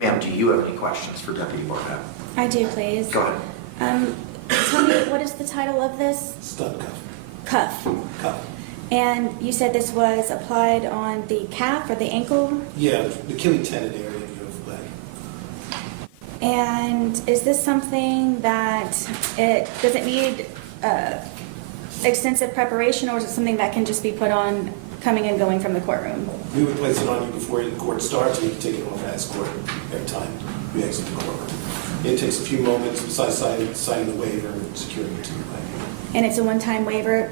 Ma'am, do you have any questions for Deputy Barnett? I do, please. Go ahead. Tell me, what is the title of this? Stud cuff. Cuff. Cuff. And you said this was applied on the calf or the ankle? Yeah, the Achilles tendon area of your leg. And is this something that does it need extensive preparation, or is it something that can just be put on coming and going from the courtroom? We would place it on you before the court starts, and you can take it off at escort every time we exit the courtroom. It takes a few moments besides signing the waiver and securing it to the leg. And it's a one-time waiver?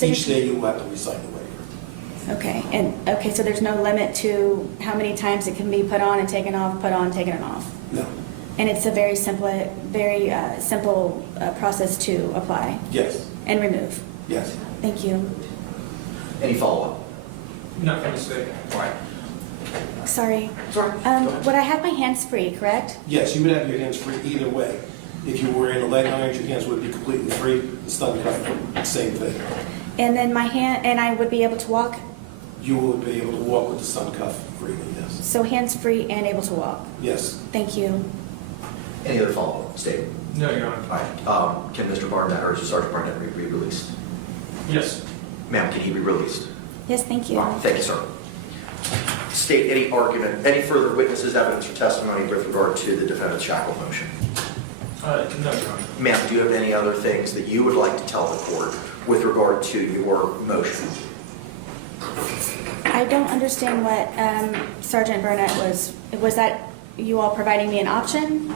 Each day you will have to re-sign the waiver. Okay, so there's no limit to how many times it can be put on and taken off, put on, taken off? No. And it's a very simple process to apply Yes. and remove? Yes. Thank you. Any follow-up? Nothing to say. All right. Sorry. Sorry. Go ahead. Would I have my hands free, correct? Yes, you would have your hands free either way. If you were in the leg irons, your hands would be completely free. The stud cuff, same thing. And then I would be able to walk? You will be able to walk with the stud cuff freely, yes. So hands free and able to walk? Yes. Thank you. Any other follow-up statement? No, Your Honor. All right. Can Mr. Barnett or Sergeant Barnett be released? Yes. Ma'am, can he be released? Yes, thank you. All right. Thank you, sir. State any argument, any further witnesses, evidence, or testimony with regard to the defendant's shackle motion. No, Your Honor. Ma'am, do you have any other things that you would like to tell the court with regard to your motion? I don't understand what Sergeant Burnett was that you all providing me an option?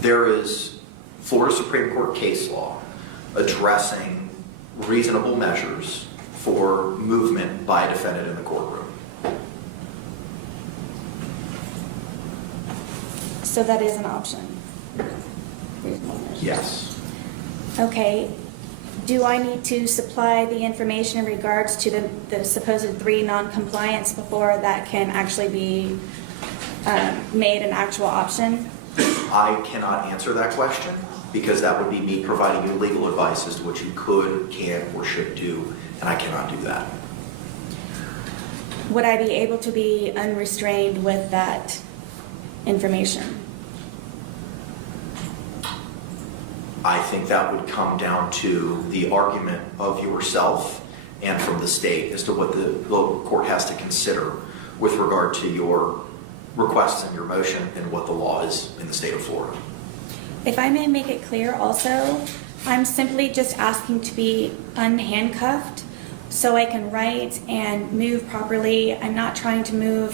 There is Florida Supreme Court case law addressing reasonable measures for movement by a defendant in the courtroom. So that is an option? Yes. Okay. Do I need to supply the information in regards to the supposed 3 non-compliance before that can actually be made an actual option? I cannot answer that question because that would be me providing you legal advice as to what you could, can, or should do, and I cannot do that. Would I be able to be unrestrained with that information? I think that would come down to the argument of yourself and from the state as to what the court has to consider with regard to your requests and your motion and what the law is in the state of Florida. If I may make it clear also, I'm simply just asking to be unhandcuffed so I can write and move properly. I'm not trying to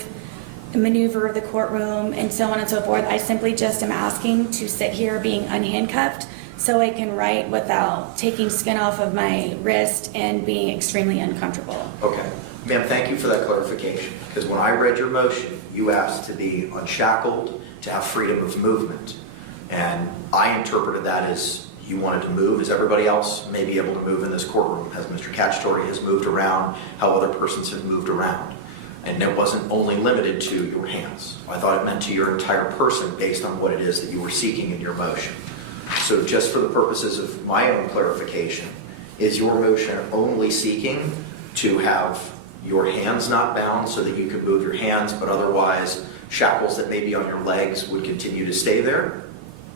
maneuver the courtroom and so on and so forth. I simply just am asking to sit here being unhandcuffed so I can write without taking skin off of my wrist and being extremely uncomfortable. Okay. Ma'am, thank you for that clarification, because when I read your motion, you asked to be unshackled, to have freedom of movement. And I interpreted that as you wanted to move as everybody else may be able to move in this courtroom, as Mr. Cacciatore has moved around, how other persons have moved around. And it wasn't only limited to your hands. I thought it meant to your entire person based on what it is that you were seeking in your motion. So just for the purposes of my own clarification, is your motion only seeking to have your hands not bound so that you can move your hands, but otherwise shackles that may be on your legs would continue to stay there?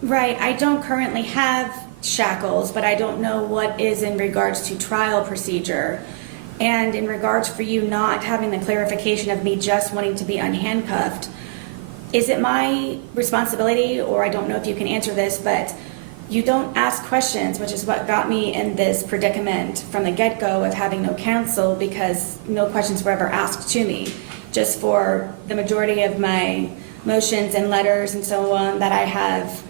Right. I don't currently have shackles, but I don't know what is in regards to trial procedure. And in regards for you not having the clarification of me just wanting to be unhandcuffed, is it my responsibility, or I don't know if you can answer this, but you don't ask questions, which is what got me in this predicament from the get-go of having no counsel, because no questions were ever asked to me. Just for the majority of my motions and letters and so on that I have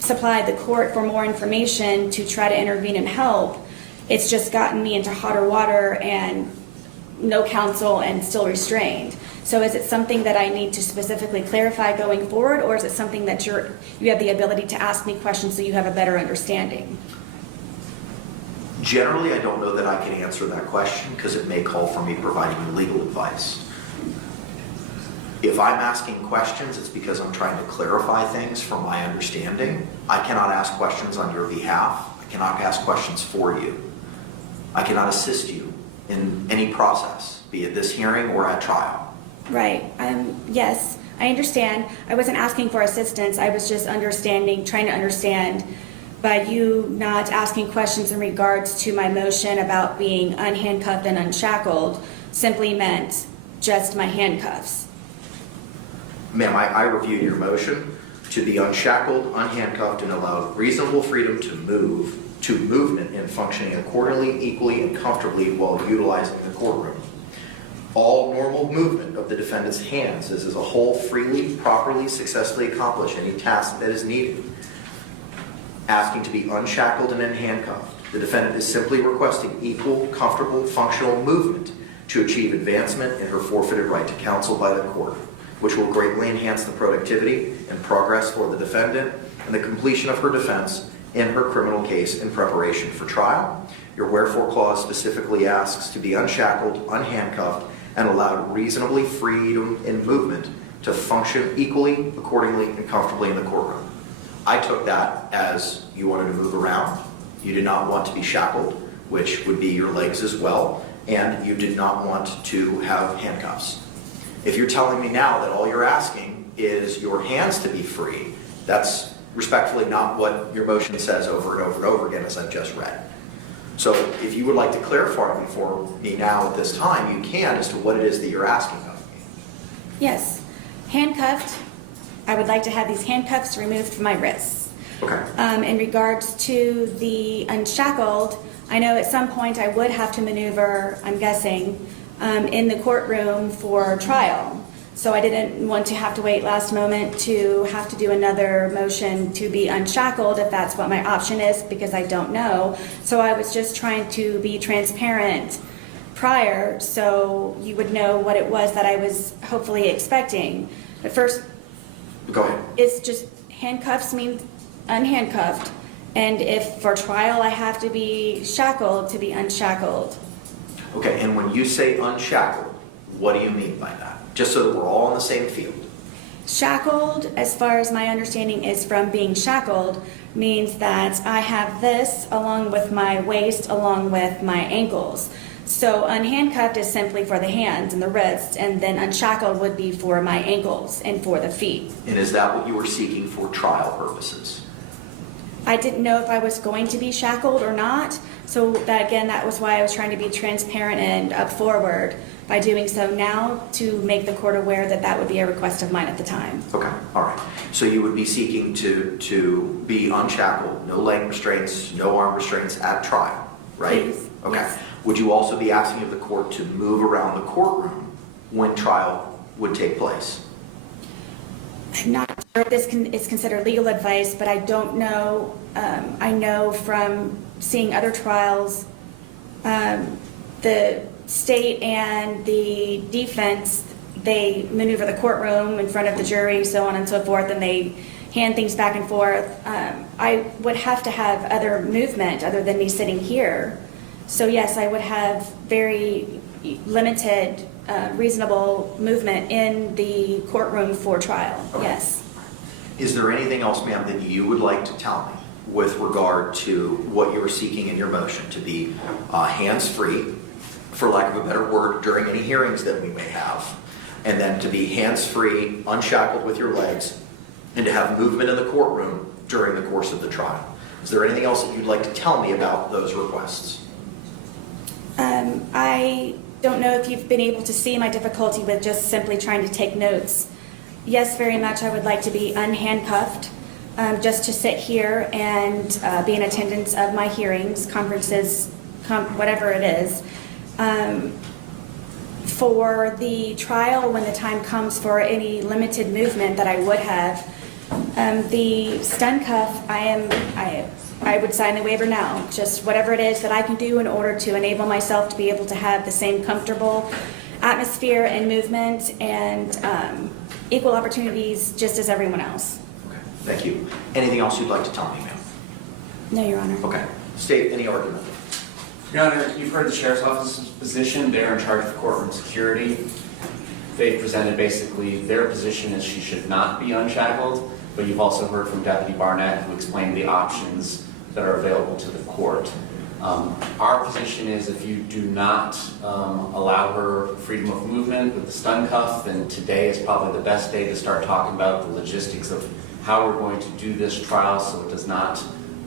supplied the court for more information to try to intervene and help, it's just gotten me into hotter water and no counsel and still restrained. So is it something that I need to specifically clarify going forward, or is it something that you have the ability to ask me questions so you have a better understanding? Generally, I don't know that I can answer that question because it may call for me providing you legal advice. If I'm asking questions, it's because I'm trying to clarify things from my understanding. I cannot ask questions on your behalf. I cannot ask questions for you. I cannot assist you in any process, be it this hearing or at trial. Right. Yes, I understand. I wasn't asking for assistance. I was just trying to understand by you not asking questions in regards to my motion about being unhandcuffed and unshackled simply meant just my handcuffs. Ma'am, I reviewed your motion to be unshackled, unhandcuffed, and allowed reasonable freedom to movement and functioning accordingly, equally, and comfortably while utilizing the courtroom. All normal movement of the defendant's hands is as a whole freely, properly, successfully accomplish any task that is needed. Asking to be unshackled and unhandcuffed, the defendant is simply requesting equal, comfortable, functional movement to achieve advancement in her forfeited right to counsel by the court, which will greatly enhance the productivity and progress for the defendant and the completion of her defense in her criminal case in preparation for trial. Your wherefore clause specifically asks to be unshackled, unhandcuffed, and allowed reasonably freedom in movement to function equally, accordingly, and comfortably in the courtroom. I took that as you wanted to move around. You did not want to be shackled, which would be your legs as well, and you did not want to have handcuffs. If you're telling me now that all you're asking is your hands to be free, that's respectfully not what your motion says over and over and over again, as I've just read. So if you would like to clarify for me now at this time, you can, as to what it is that you're asking of me. Yes. Handcuffed, I would like to have these handcuffs removed from my wrists. Okay. In regards to the unshackled, I know at some point I would have to maneuver, I'm guessing, in the courtroom for trial. So I didn't want to have to wait last moment to have to do another motion to be unshackled if that's what my option is, because I don't know. So I was just trying to be transparent prior so you would know what it was that I was hopefully expecting. But first, Go ahead. it's just handcuffs means unhandcuffed. And if for trial I have to be shackled, to be unshackled. Okay, and when you say unshackled, what do you mean by that? Just so that we're all on the same field. Shackled, as far as my understanding is from being shackled, means that I have this along with my waist, along with my ankles. So unhandcuffed is simply for the hands and the wrists, and then unshackled would be for my ankles and for the feet. And is that what you were seeking for trial purposes? I didn't know if I was going to be shackled or not, so that was why I was trying to be transparent and up forward by doing so now to make the court aware that that would be a request of mine at the time. Okay, all right. So you would be seeking to be unshackled, no leg restraints, no arm restraints at trial, right? Please, Okay. yes. Would you also be asking of the court to move around the courtroom when trial would take place? I'm not sure if this is considered legal advice, but I don't know. I know from seeing other trials, the state and the defense, they maneuver the courtroom in front of the jury, so on and so forth, and they hand things back and forth. I would have to have other movement other than me sitting here. So yes, I would have very limited, reasonable movement in the courtroom for trial, Okay. yes. Is there anything else, ma'am, that you would like to tell me with regard to what you're seeking in your motion to be hands-free, for lack of a better word, during any hearings that we may have, and then to be hands-free, unshackled with your legs, and to have movement in the courtroom during the course of the trial? Is there anything else that you'd like to tell me about those requests? I don't know if you've been able to see my difficulty with just simply trying to take notes. Yes, very much I would like to be unhandcuffed, just to sit here and be in attendance of my hearings, conferences, whatever it is. For the trial, when the time comes for any limited movement that I would have, the stun cuff, I would sign the waiver now. Just whatever it is that I can do in order to enable myself to be able to have the same comfortable atmosphere and movement and equal opportunities just as everyone else. Okay, thank you. Anything else you'd like to tell me, ma'am? No, Your Honor. Okay. State any argument. Your Honor, you've heard the Sheriff's Office's position. They're in charge of courtroom security. They presented basically their position is she should not be unshackled, but you've also heard from Deputy Barnett, who explained the options that are available to the court. Our position is if you do not allow her freedom of movement with the stun cuff, then today is probably the best day to start talking about the logistics of how we're going to do this trial so it does not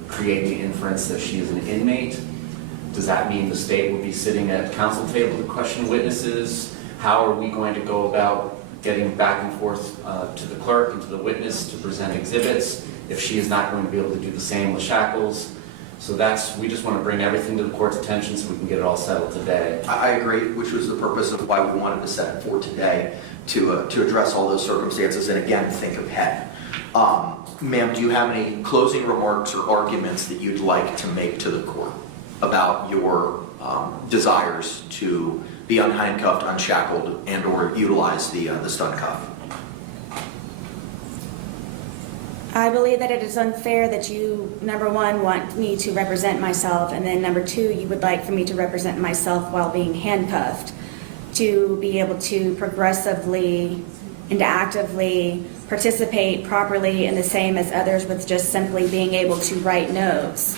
create the inference that she is an inmate. Does that mean the state will be sitting at counsel table to question witnesses? How are we going to go about getting back and forth to the clerk and to the witness to present exhibits if she is not going to be able to do the same with shackles? So we just want to bring everything to the court's attention so we can get it all settled today. I agree, which was the purpose of why we wanted to set it for today, to address all those circumstances and again, think ahead. Ma'am, do you have any closing remarks or arguments that you'd like to make to the court about your desires to be unhandcuffed, unshackled, and or utilize the stun cuff? I believe that it is unfair that you, number one, want me to represent myself, and then number two, you would like for me to represent myself while being handcuffed, to be able to progressively and actively participate properly in the same as others with just simply being able to write notes.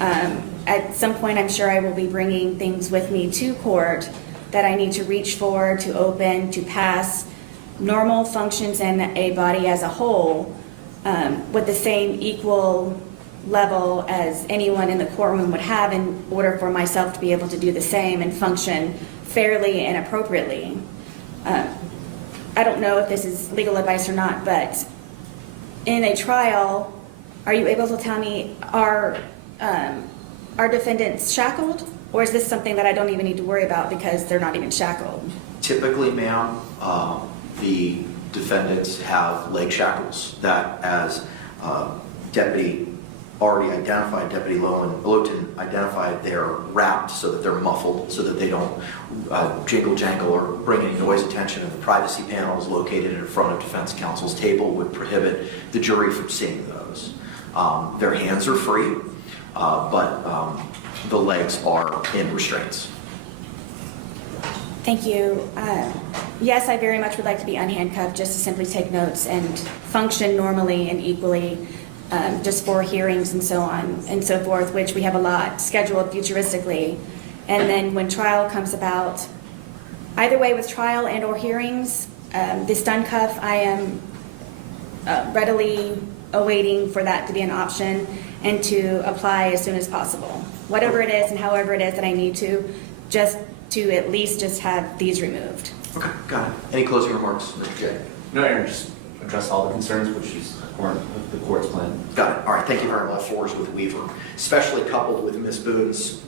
At some point, I'm sure I will be bringing things with me to court that I need to reach for, to open, to pass normal functions in a body as a whole with the same equal level as anyone in the courtroom would have in order for myself to be able to do the same and function fairly and appropriately. I don't know if this is legal advice or not, but in a trial, are you able to tell me, are defendants shackled? Or is this something that I don't even need to worry about because they're not even shackled? Typically, ma'am, the defendants have leg shackles that, as Deputy Lowton identified, they're wrapped so that they're muffled, so that they don't jingle jangle or bring any noise attention. And the privacy panels located in front of defense counsel's table would prohibit the jury from seeing those. Their hands are free, but the legs are in restraints. Thank you. Yes, I very much would like to be unhandcuffed just to simply take notes and function normally and equally just for hearings and so on and so forth, which we have a lot scheduled futuristically. And then when trial comes about, either way with trial and or hearings, the stun cuff, I am readily awaiting for that to be an option and to apply as soon as possible. Whatever it is and however it is that I need to, just to at least just have these removed. Okay, got it. Any closing remarks, Mr. J? No, Aaron, just address all the concerns, which is the court's plan. Got it. All right, thank you very much. Forwards with Weaver, especially coupled with Ms. Boone's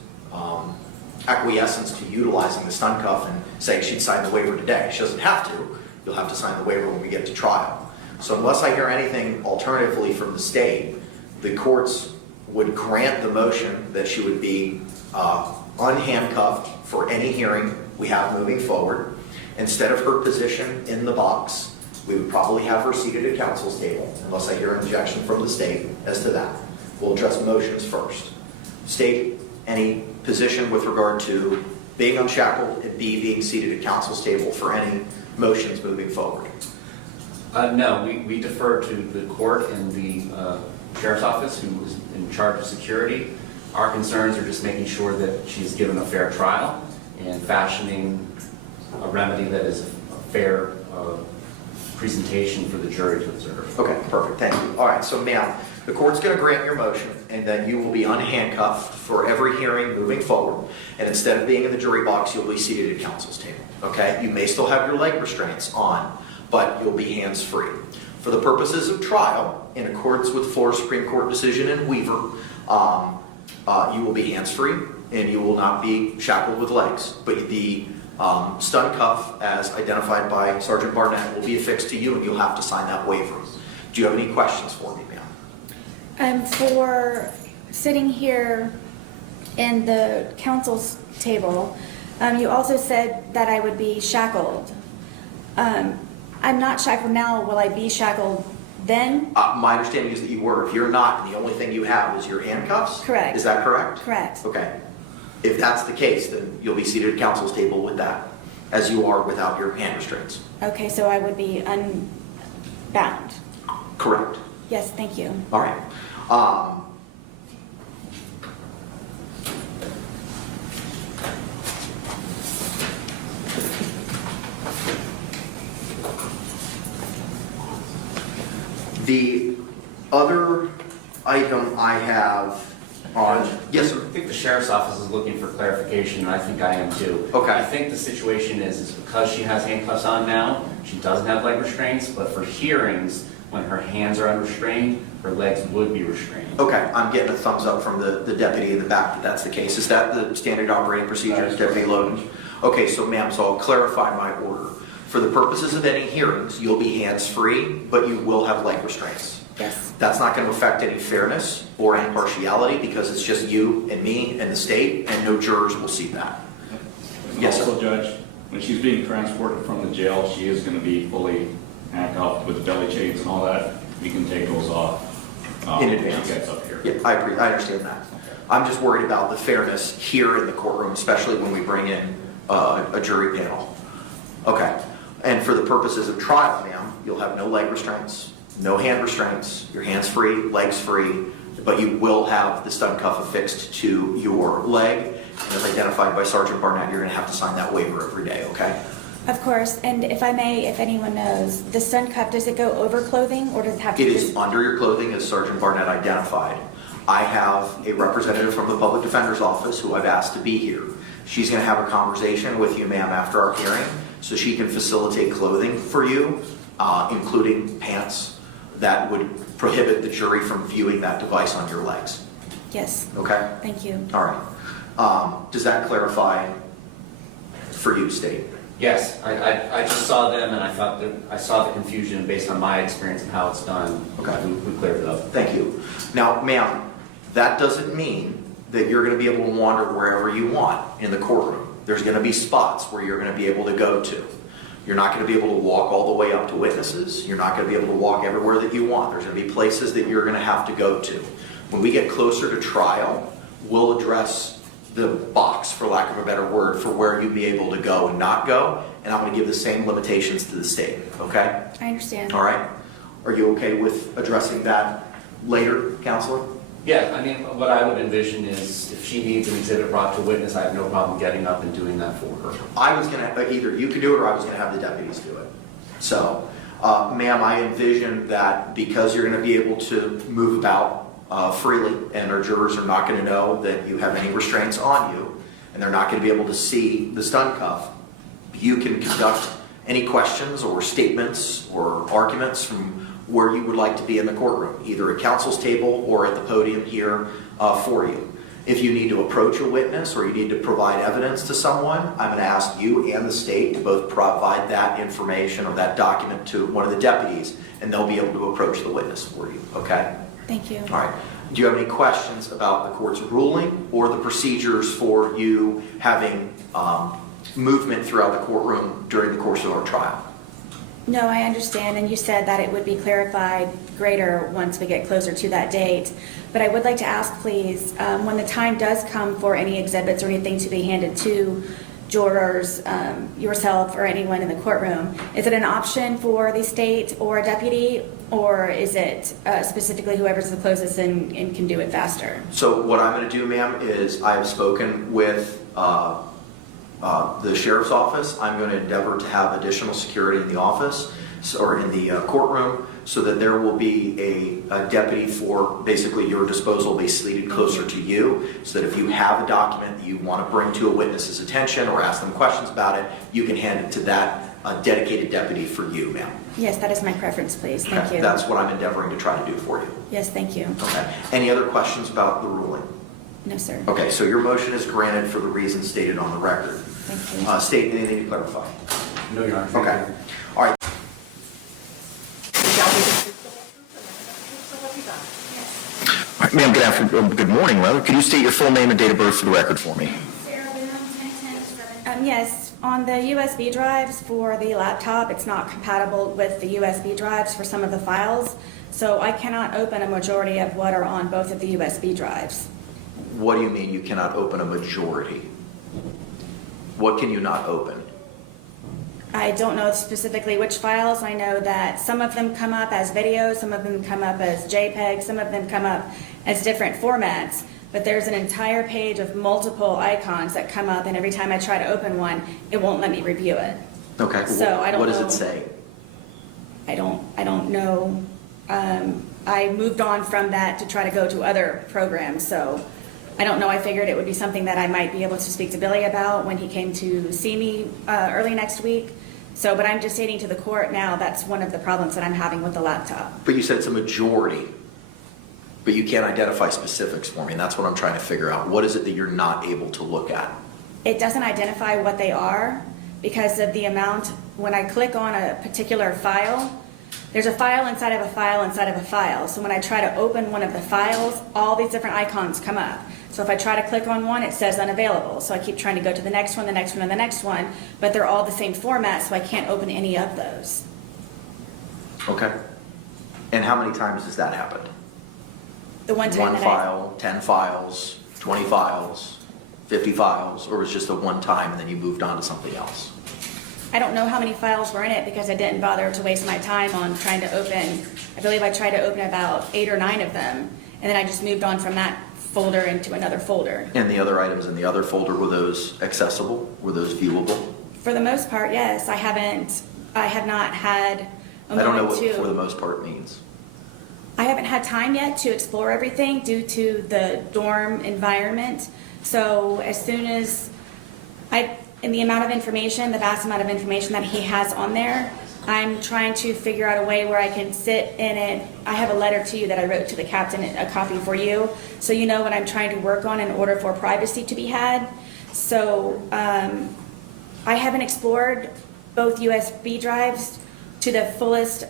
acquiescence to utilizing the stun cuff and saying she'd sign the waiver today. She doesn't have to. You'll have to sign the waiver when we get to trial. So unless I hear anything alternatively from the state, the courts would grant the motion that she would be unhandcuffed for any hearing we have moving forward. Instead of her position in the box, we would probably have her seated at counsel's table, unless I hear an objection from the state as to that. We'll address motions first. State, any position with regard to being unshackled and B, being seated at counsel's table for any motions moving forward? No, we defer to the court and the sheriff's office, who is in charge of security. Our concerns are just making sure that she's given a fair trial and fashioning a remedy that is a fair presentation for the jury to observe. Okay, perfect, thank you. All right, so ma'am, the court's going to grant your motion, and then you will be unhandcuffed for every hearing moving forward. And instead of being in the jury box, you'll be seated at counsel's table. Okay, you may still have your leg restraints on, but you'll be hands-free. For the purposes of trial, in accordance with the Florida Supreme Court decision in Weaver, you will be hands-free and you will not be shackled with legs. But the stun cuff, as identified by Sergeant Barnett, will be affixed to you and you'll have to sign that waiver. Do you have any questions for me, ma'am? For sitting here in the counsel's table, you also said that I would be shackled. I'm not shackled now. Will I be shackled then? My understanding is that you were. If you're not, and the only thing you have is your handcuffs? Correct. Is that correct? Correct. Okay. If that's the case, then you'll be seated at counsel's table with that, as you are without your hand restraints. Okay, so I would be unbound. Correct. Yes, thank you. All right. The other item I have on, yes, sir. I think the sheriff's office is looking for clarification, and I think I am too. Okay. I think the situation is because she has handcuffs on now, she doesn't have leg restraints, but for hearings, when her hands are unrestrained, her legs would be restrained. Okay, I'm getting a thumbs up from the deputy in the back that that's the case. Is that the standard operating procedure, Deputy Loden? Okay, so ma'am, so I'll clarify my order. For the purposes of any hearings, you'll be hands-free, but you will have leg restraints. Yes. That's not going to affect any fairness or impartiality because it's just you and me and the state, and no jurors will see that. Yes, sir. Also, Judge, when she's being transported from the jail, she is going to be fully handcuffed with belly chains and all that. We can take those off In when advance. she gets up here. Yeah, I understand that. I'm just worried about the fairness here in the courtroom, especially when we bring in a jury panel. Okay, and for the purposes of trial, ma'am, you'll have no leg restraints, no hand restraints, your hands free, legs free, but you will have the stun cuff affixed to your leg. And as identified by Sergeant Barnett, you're going to have to sign that waiver every day, okay? Of course, and if I may, if anyone knows, the stun cuff, does it go over clothing or does it have to It just... is under your clothing, as Sergeant Barnett identified. I have a representative from the Public Defender's Office who I've asked to be here. She's going to have a conversation with you, ma'am, after our hearing, so she can facilitate clothing for you, including pants that would prohibit the jury from viewing that device on your legs. Yes, Okay? thank you. All right. Does that clarify for you, State? Yes, I just saw them and I thought that I saw the confusion based on my experience and how it's done. Okay. We cleared it up. Thank you. Now, ma'am, that doesn't mean that you're going to be able to wander wherever you want in the courtroom. There's going to be spots where you're going to be able to go to. You're not going to be able to walk all the way up to witnesses. You're not going to be able to walk everywhere that you want. There's going to be places that you're going to have to go to. When we get closer to trial, we'll address the box, for lack of a better word, for where you'd be able to go and not go, and I'm going to give the same limitations to the state, okay? I understand. All right? Are you okay with addressing that later, Counselor? Yeah, I mean, what I would envision is if she needs an exhibit brought to witness, I have no problem getting up and doing that for her. I was going to, either you could do it or I was going to have the deputies do it. So, ma'am, I envision that because you're going to be able to move about freely and our jurors are not going to know that you have any restraints on you and they're not going to be able to see the stun cuff, you can conduct any questions or statements or arguments from where you would like to be in the courtroom, either at counsel's table or at the podium here for you. If you need to approach a witness or you need to provide evidence to someone, I'm going to ask you and the state to both provide that information or that document to one of the deputies, and they'll be able to approach the witness for you, okay? Thank you. All right. Do you have any questions about the court's ruling or the procedures for you having movement throughout the courtroom during the course of our trial? No, I understand, and you said that it would be clarified greater once we get closer to that date. But I would like to ask, please, when the time does come for any exhibits or anything to be handed to jurors, yourself, or anyone in the courtroom, is it an option for the state or a deputy, or is it specifically whoever's the closest and can do it faster? So what I'm going to do, ma'am, is I have spoken with the sheriff's office. I'm going to endeavor to have additional security in the office or in the courtroom so that there will be a deputy for basically your disposal be seated closer to you so that if you have a document that you want to bring to a witness's attention or ask them questions about it, you can hand it to that dedicated deputy for you, ma'am. Yes, that is my preference, please. Thank you. That's what I'm endeavoring to try to do for you. Yes, thank you. Okay. Any other questions about the ruling? No, sir. Okay, so your motion is granted for the reasons stated on the record. Thank you. State anything to clarify? No, Your Honor. Thank Okay. you. All right. All right, ma'am, good morning, rather. Could you state your full name and date of birth for the record for me? Yes, on the USB drives for the laptop, it's not compatible with the USB drives for some of the files, so I cannot open a majority of what are on both of the USB drives. What do you mean you cannot open a majority? What can you not open? I don't know specifically which files. I know that some of them come up as videos, some of them come up as JPEG, some of them come up as different formats. But there's an entire page of multiple icons that come up, and every time I try to open one, it won't let me review it. Okay. So I don't What does know. it say? I don't know I moved on from that to try to go to other programs. So I don't know. I figured it would be something that I might be able to speak to Billy about when he came to see me early next week. So, but I'm just stating to the court now that's one of the problems that I'm having with the laptop. But you said it's a majority, but you can't identify specifics for me, and that's what I'm trying to figure out. What is it that you're not able to look at? It doesn't identify what they are because of the amount. When I click on a particular file, there's a file inside of a file inside of a file. So when I try to open one of the files, all these different icons come up. So if I try to click on one, it says unavailable. So I keep trying to go to the next one, the next one, and the next one, but they're all the same format, so I can't open any of those. Okay. And how many times has that happened? The one time One that file, 10 files, 20 files, 50 files, or was it just a one time and then you moved on to something else? I don't know how many files were in it because I didn't bother to waste my time on trying to open. I believe I tried to open about 8 or 9 of them, and then I just moved on from that folder into another folder. And the other items in the other folder, were those accessible? Were those viewable? For the most part, yes. I have not had a I don't know moment what to. for the most part means. I haven't had time yet to explore everything due to the dorm environment. So as soon as in the amount of information, the vast amount of information that he has on there, I'm trying to figure out a way where I can sit in it. I have a letter to you that I wrote to the captain, a copy for you, so you know what I'm trying to work on in order for privacy to be had. So I haven't explored both USB drives to the fullest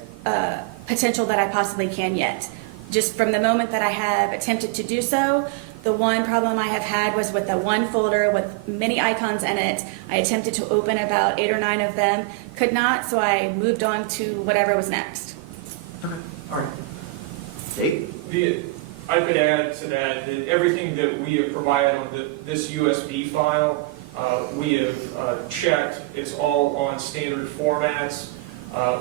potential that I possibly can yet. Just from the moment that I have attempted to do so, the one problem I have had was with the one folder with many icons in it. I attempted to open about 8 or 9 of them, could not, so I moved on to whatever was next. Okay. All right. Dave? I could add to that everything that we have provided on this USB file, we have checked. It's all on standard formats.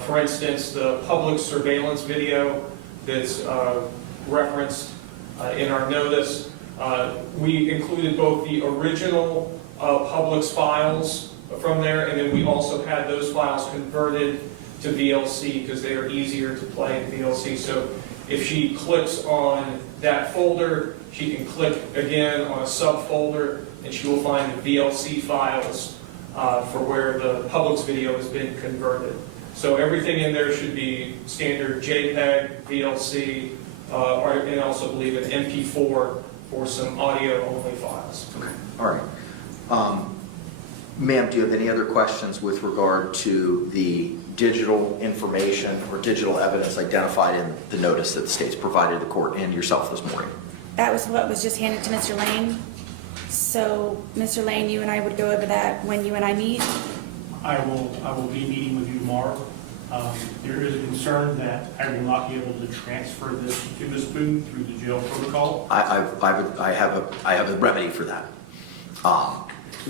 For instance, the public surveillance video that's referenced in our notice, we included both the original Publix files from there, and then we also had those files converted to VLC because they are easier to play in VLC. So if she clicks on that folder, she can click again on a subfolder, and she will find the VLC files for where the Publix video has been converted. So everything in there should be standard JPEG, VLC, and also believe an MP4 for some audio-only files. Okay. All right. Ma'am, do you have any other questions with regard to the digital information or digital evidence identified in the notice that the state's provided the court and yourself this morning? That was what was just handed to Mr. Lane. So, Mr. Lane, you and I would go over that when you and I meet. I will be meeting with you tomorrow. There is a concern that I will not be able to transfer this to Ms. Boone through the jail protocol. I have a remedy for that.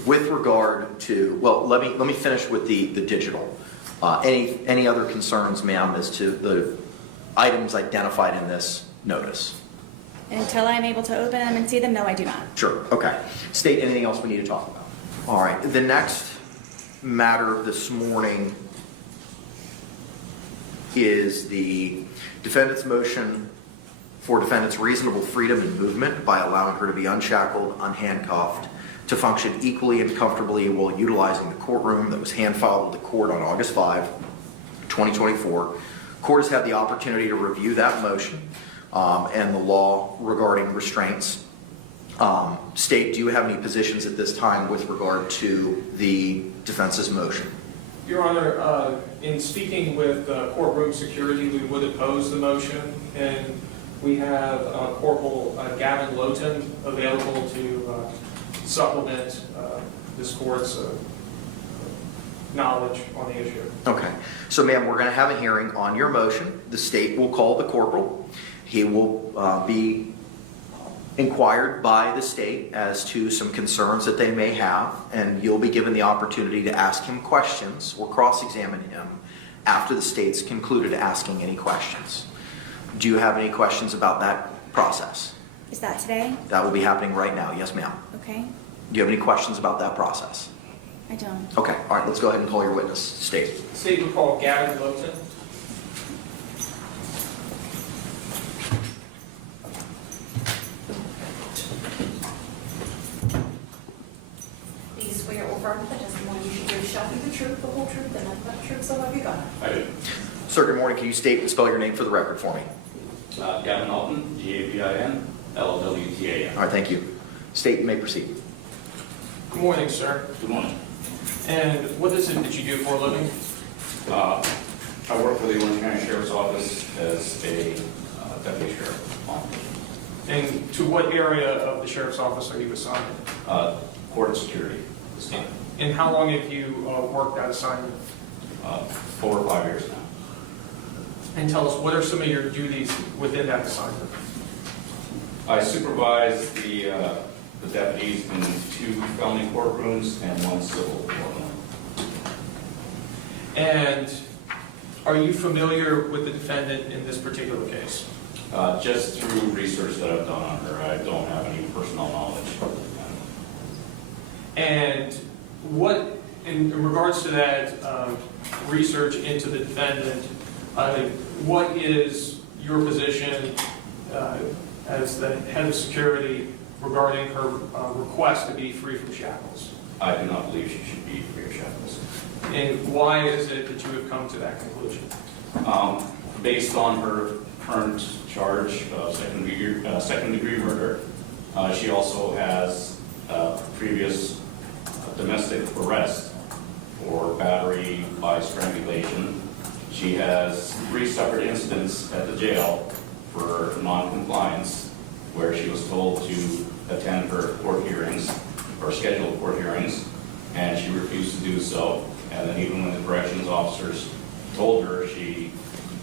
With regard to, well, let me finish with the digital. Any other concerns, ma'am, as to the items identified in this notice? Until I'm able to open them and see them, no, I do not. Sure. Okay. State, anything else we need to talk about? All right. The next matter this morning is the defendant's motion for defendant's reasonable freedom and movement by allowing her to be unshackled, unhandcuffed, to function equally and comfortably while utilizing the courtroom that was hand-filed with the court on August 5, 2024. Court has had the opportunity to review that motion and the law regarding restraints. State, do you have any positions at this time with regard to the defense's motion? Your Honor, in speaking with courtroom security, we would oppose the motion, and we have Corporal Gavin Lowton available to supplement this court's knowledge on the issue. Okay. So, ma'am, we're going to have a hearing on your motion. The state will call the corporal. He will be inquired by the state as to some concerns that they may have, and you'll be given the opportunity to ask him questions or cross-examine him after the state's concluded asking any questions. Do you have any questions about that process? Is that today? That will be happening right now. Yes, ma'am. Okay. Do you have any questions about that process? I don't. Okay. All right. Let's go ahead and call your witness. State. State will call Gavin Lowton. truth, and nothing but the truth, so help you God. I do. Sir, good morning. Can you state and spell your name for the record for me? Gavin Alton, Gavin, LWTAN. All right, thank you. State, you may proceed. Good morning, sir. Good morning. And what is it that you do for a living? I work for the Orange County Sheriff's Office as a deputy sheriff. And to what area of the sheriff's office are you assigned? Court security. And how long have you worked that assignment? 4 or 5 years now. And tell us, what are some of your duties within that assignment? I supervise the deputies in 2 felony courtrooms and 1 civil courtroom. And are you familiar with the defendant in this particular case? Just through research that I've done on her, I don't have any personal knowledge. And what, in regards to that research into the defendant, what is your position as the head of security regarding her request to be free from shackles? I do not believe she should be free of shackles. And why is it that you have come to that conclusion? Based on her current charge of second-degree murder, she also has previous domestic arrest for battery by strangulation. She has 3 separate incidents at the jail for non-compliance, where she was told to attend her court hearings, or scheduled court hearings, and she refused to do so. And then even when the corrections officers told her she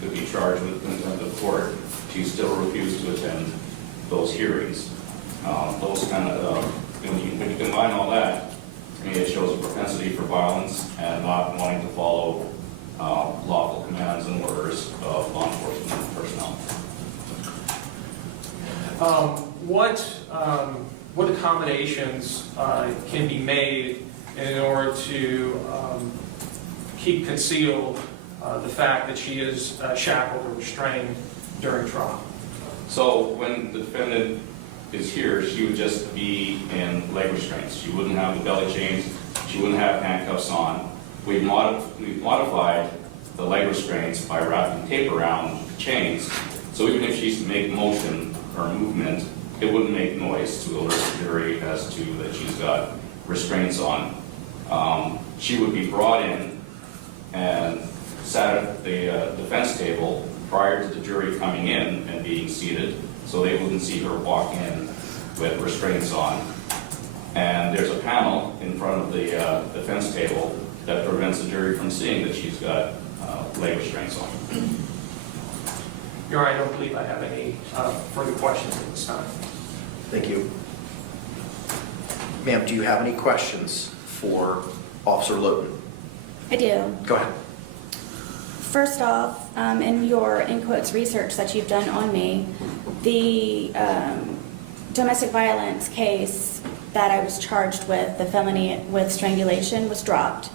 could be charged with contempt of court, she still refused to attend those hearings. Those kind of, when you combine all that, to me it shows a propensity for violence and not wanting to follow lawful commands and orders of law enforcement personnel. What accommodations can be made in order to keep concealed the fact that she is shackled or restrained during trial? So when the defendant is here, she would just be in leg restraints. She wouldn't have the belly chains. She wouldn't have handcuffs on. We've modified the leg restraints by wrapping tape around the chains. So even if she's to make motion or movement, it wouldn't make noise to alert the jury as to that she's got restraints on. She would be brought in and sat at the defense table prior to the jury coming in and being seated, so they wouldn't see her walk in with restraints on. And there's a panel in front of the defense table that prevents the jury from seeing that she's got leg restraints on. Your Honor, I don't believe I have any further questions at this time. Thank you. Ma'am, do you have any questions for Officer Lowton? I do. Go ahead. First off, in your, in quotes, research that you've done on me, the domestic violence case that I was charged with, the felony with strangulation, was dropped.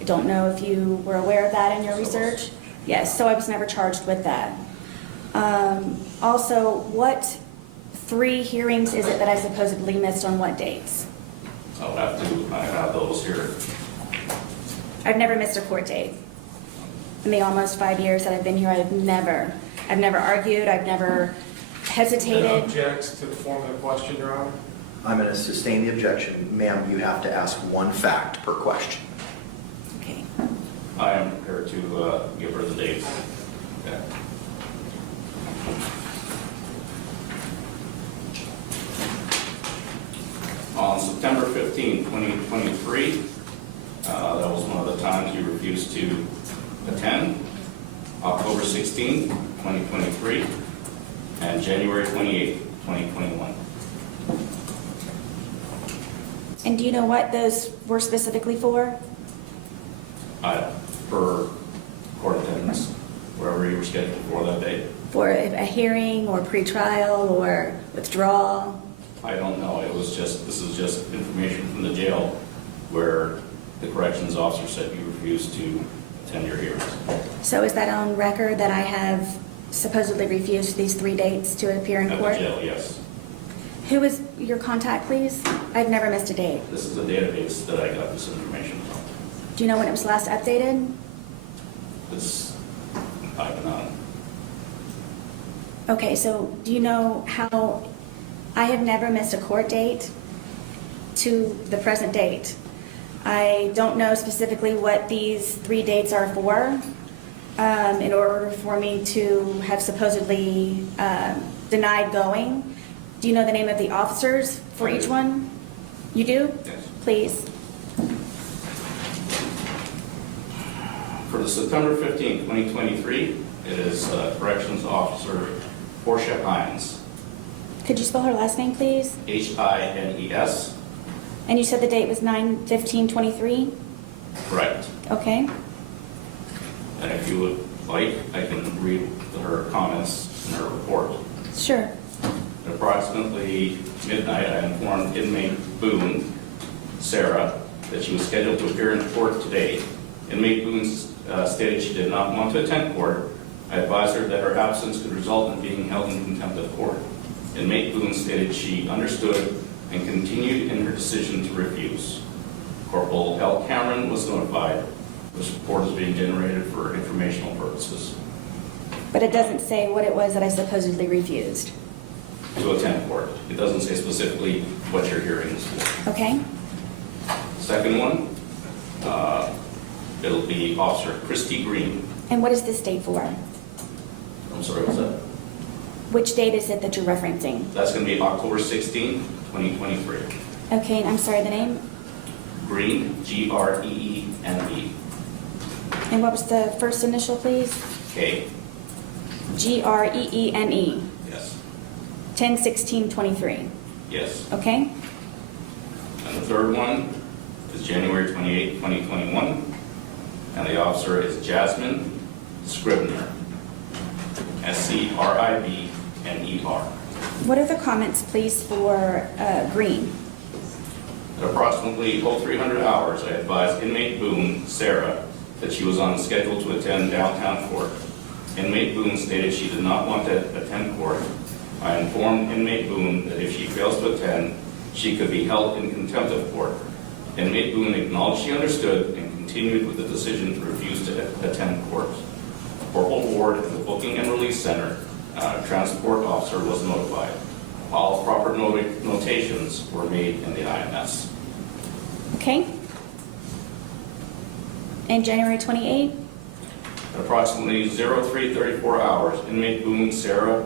I don't know if you were aware of that in your research. Yes, so I was never charged with that. Also, what 3 hearings is it that I supposedly missed on what dates? I have those here. I've never missed a court date. In the almost 5 years that I've been here, I've never argued, I've never hesitated. Object to the form of the question, Your Honor. I'm going to sustain the objection. Ma'am, you have to ask 1 fact per question. Okay. I am prepared to give her the dates. Okay. On September 15, 2023, that was one of the times you refused to attend. October 16, 2023, and January 28, 2021. And do you know what those were specifically for? For court attendance, wherever you were scheduled for that day. For a hearing or pretrial or withdrawal? I don't know. This is just information from the jail where the corrections officer said you refused to attend your hearings. So is that on record that I have supposedly refused these 3 dates to appear in court? At the jail, yes. Who is your contact, please? I've never missed a date. This is the database that I got this information from. Do you know when it was last updated? This, I cannot. Okay, so do you know how, I have never missed a court date to the present date. I don't know specifically what these 3 dates are for, in order for me to have supposedly denied going. Do you know the name of the officers for I each do. one? You do? Yes. Please. For the September 15, 2023, it is Corrections Officer Portia Hines, Could you spell her last name, please? Hines. And you said the date was 9/15/23? Correct. Okay. And if you would like, I can read her comments in her report. Sure. At approximately midnight, I informed inmate Boone, Sarah, that she was scheduled to appear in court today. Inmate Boone stated she did not want to attend court. I advised her that her absence could result in being held in contempt of court. Inmate Boone stated she understood and continued in her decision to refuse. Corporal L. Cameron was notified. This report is being generated for informational purposes. But it doesn't say what it was that I supposedly refused. To attend court. It doesn't say specifically what your hearing is for. Okay? Second one, it'll be Officer Christy Green. And what is this date for? I'm sorry, what's that? Which date is it that you're referencing? That's going to be October 16, 2023. Okay, and I'm sorry, the name? Green, Greene. And what was the first initial, please? K. Greene. Yes. 10/16/23. Yes. Okay? And the third one is January 28, 2021. And the officer is Jasmine Scribner. Scribner. What are the comments, please, for Green? At approximately 0300 hours, I advised inmate Boone, Sarah, that she was on schedule to attend downtown court. Inmate Boone stated she did not want to attend court. I informed inmate Boone that if she fails to attend, she could be held in contempt of court. Inmate Boone acknowledged she understood and continued with the decision to refuse to attend court. Corporal Ward at the Booking and Release Center, transport officer, was notified. All proper notations were made in the IMS. Okay? And January 28? At approximately 0334 hours, inmate Boone, Sarah,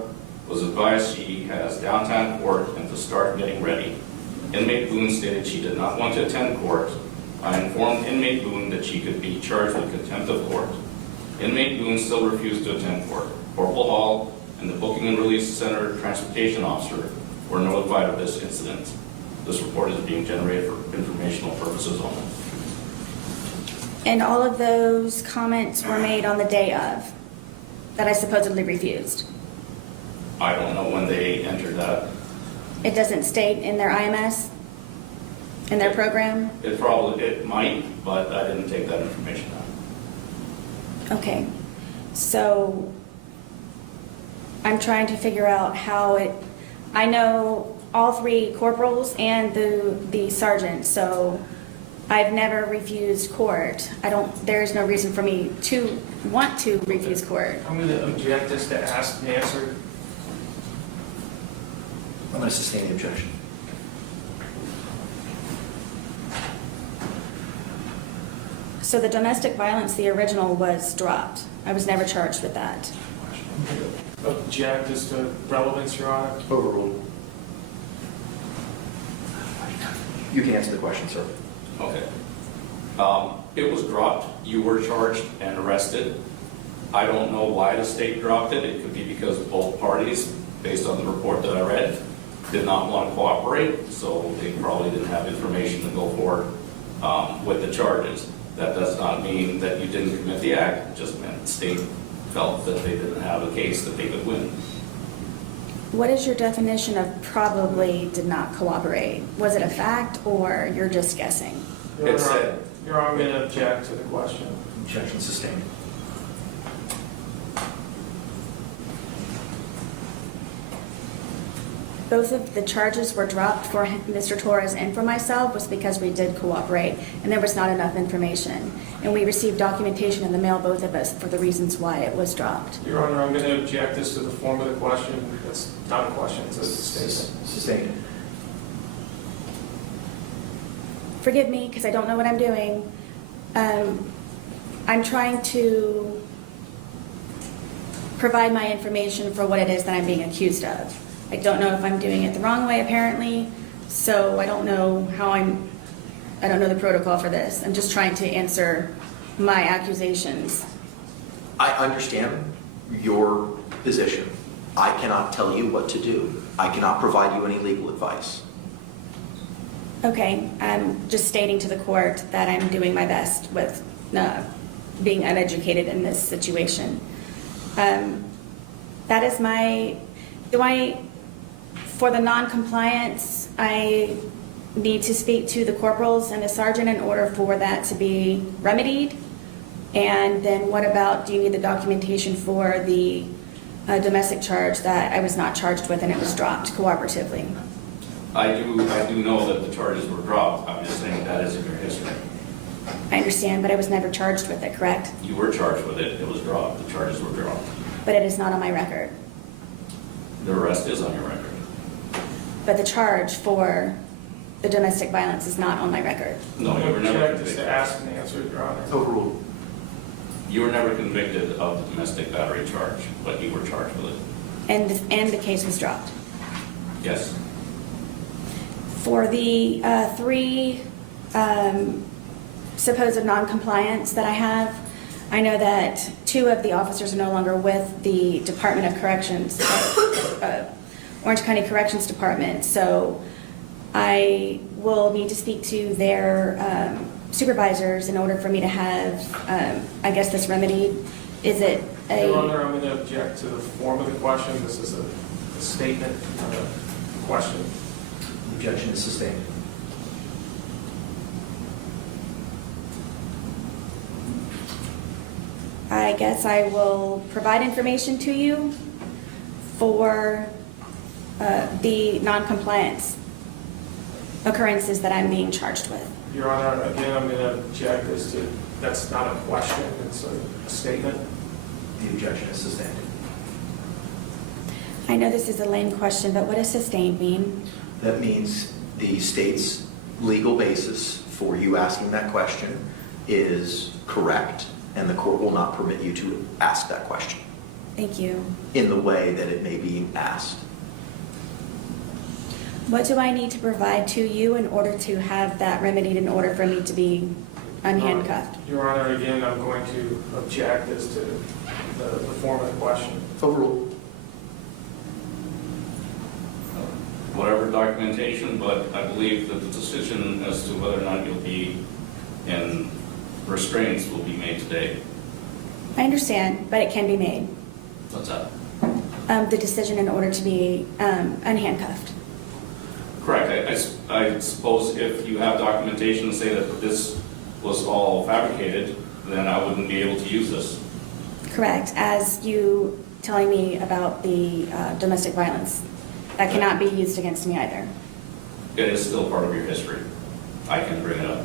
was advised she has downtown court and to start getting ready. Inmate Boone stated she did not want to attend court. I informed inmate Boone that she could be charged with contempt of court. Inmate Boone still refused to attend court. Corporal Hall and the Booking and Release Center transportation officer were notified of this incident. This report is being generated for informational purposes only. And all of those comments were made on the day of that I supposedly refused. I don't know when they entered that. It doesn't state in their IMS, in their program? It might, but I didn't take that information down. Okay, so I'm trying to figure out how I know all 3 corporals and the sergeant, so I've never refused court. There's no reason for me to want to refuse court. I'm going to object this to ask and answer. I'm going to sustain the objection. So the domestic violence, the original, was dropped. I was never charged with that. Object as to relevance, Your Honor. Overruled. You can answer the question, sir. Okay. It was dropped. You were charged and arrested. I don't know why the state dropped it. It could be because both parties, based on the report that I read, did not want to cooperate, so they probably didn't have information to go forward with the charges. That does not mean that you didn't commit the act. It just meant the state felt that they didn't have a case that they could win. What is your definition of probably did not cooperate? Was it a fact or you're just guessing? It said- Your Honor, I'm going to object to the question. Objection sustained. both of the charges were dropped for Mr. Torres and for myself was because we did cooperate and there was not enough information. And we received documentation in the mail, both of us, for the reasons why it was dropped. Your Honor, I'm going to object this to the form of the question. It's not a question, it's a statement. Sustained. Forgive me, because I don't know what I'm doing. I'm trying to provide my information for what it is that I'm being accused of. I don't know if I'm doing it the wrong way, apparently, so I don't know I don't know the protocol for this. I'm just trying to answer my accusations. I understand your position. I cannot tell you what to do. I cannot provide you any legal advice. Okay, I'm just stating to the court that I'm doing my best with being uneducated in this situation. That is for the non-compliance, I need to speak to the corporals and the sergeant in order for that to be remedied. And then what about, do you need the documentation for the domestic charge that I was not charged with and it was dropped cooperatively? I do know that the charges were dropped. I'm just saying that is in your history. I understand, but I was never charged with it, correct? You were charged with it. It was dropped. The charges were dropped. But it is not on my record. The arrest is on your record. But the charge for the domestic violence is not on my record. No, you were never Object is to convicted. ask and answer, Your Honor. Overruled. You were never convicted of the domestic battery charge, but you were charged with it. And the case was dropped. Yes. For the three supposed non-compliance that I have, I know that 2 of the officers are no longer with the Department of Corrections, Orange County Corrections Department, so I will need to speak to their supervisors in order for me to have, I guess, this remedied. Is it Your Honor, I'm going to object to the form of the question. This is a statement, not a question. Objection is sustained. I guess I will provide information to you for the non-compliance occurrences that I'm being charged with. Your Honor, again, I'm going to object as to, that's not a question, it's a statement. The objection is sustained. I know this is a lame question, but what does sustained mean? That means the state's legal basis for you asking that question is correct, and the court will not permit you to ask that question Thank you. in the way that it may be asked. What do I need to provide to you in order to have that remedied, in order for me to be unhandcuffed? Your Honor, again, I'm going to object as to the form of the question. Overruled. Whatever documentation, but I believe that the decision as to whether or not you'll be in restraints will be made today. I understand, but it can be made. What's that? The decision in order to be unhandcuffed. Correct. I suppose if you have documentation to say that this was all fabricated, then I wouldn't be able to use this. Correct, as you telling me about the domestic violence. That cannot be used against me either. It is still part of your history. I can bring it up.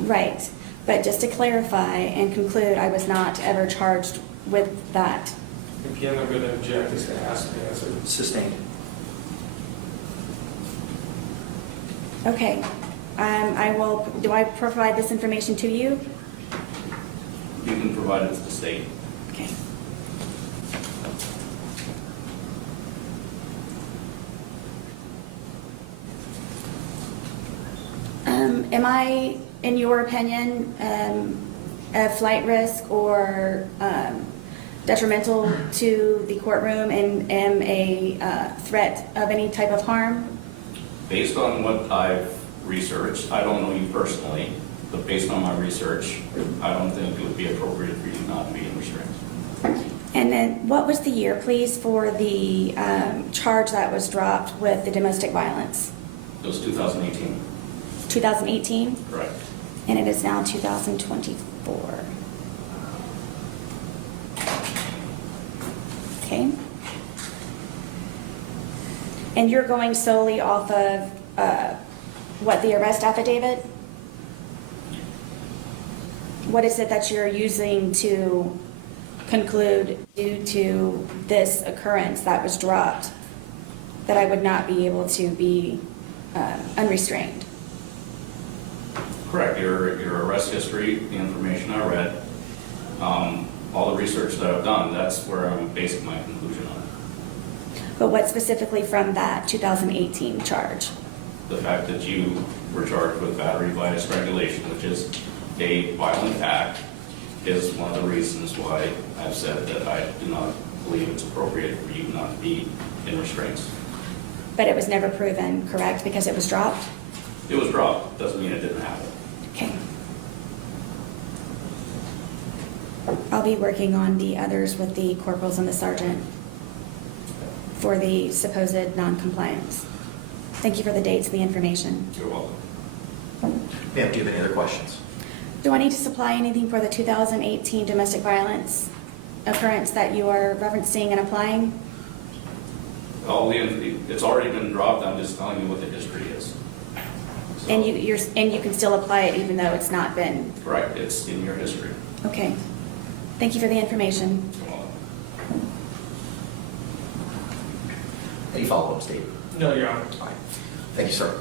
Right, but just to clarify and conclude, I was not ever charged with that. Again, I'm going to object as to ask and answer. Sustained. Okay, do I provide this information to you? You can provide it to the state. Okay. Am I, in your opinion, a flight risk or detrimental to the courtroom and am a threat of any type of harm? Based on what I've researched, I don't know you personally, but based on my research, I don't think it would be appropriate for you not to be in restraints. And then what was the year, please, for the charge that was dropped with the domestic violence? It was 2018. 2018? Correct. And it is now 2024. Okay. And you're going solely off of, what, the arrest affidavit? What is it that you're using to conclude due to this occurrence that was dropped, that I would not be able to be unrestrained? Correct, your arrest history, the information I read, all the research that I've done, that's where I'm basing my conclusion on it. But what specifically from that 2018 charge? The fact that you were charged with battery by strangulation, which is a violent act, is one of the reasons why I've said that I do not believe it's appropriate for you not to be in restraints. But it was never proven, correct, because it was dropped? It was dropped, doesn't mean it didn't happen. Okay. I'll be working on the others with the corporals and the sergeant for the supposed non-compliance. Thank you for the dates and the information. You're welcome. Ma'am, do you have any other questions? Do I need to supply anything for the 2018 domestic violence occurrence that you are referencing and applying? It's already been dropped, I'm just telling you what the history is. So- And you can still apply it even though it's not been? Correct, it's in your history. Okay. Thank you for the information. You're welcome. Any follow-ups, Dave? No, Your Honor. All right. Thank you, sir.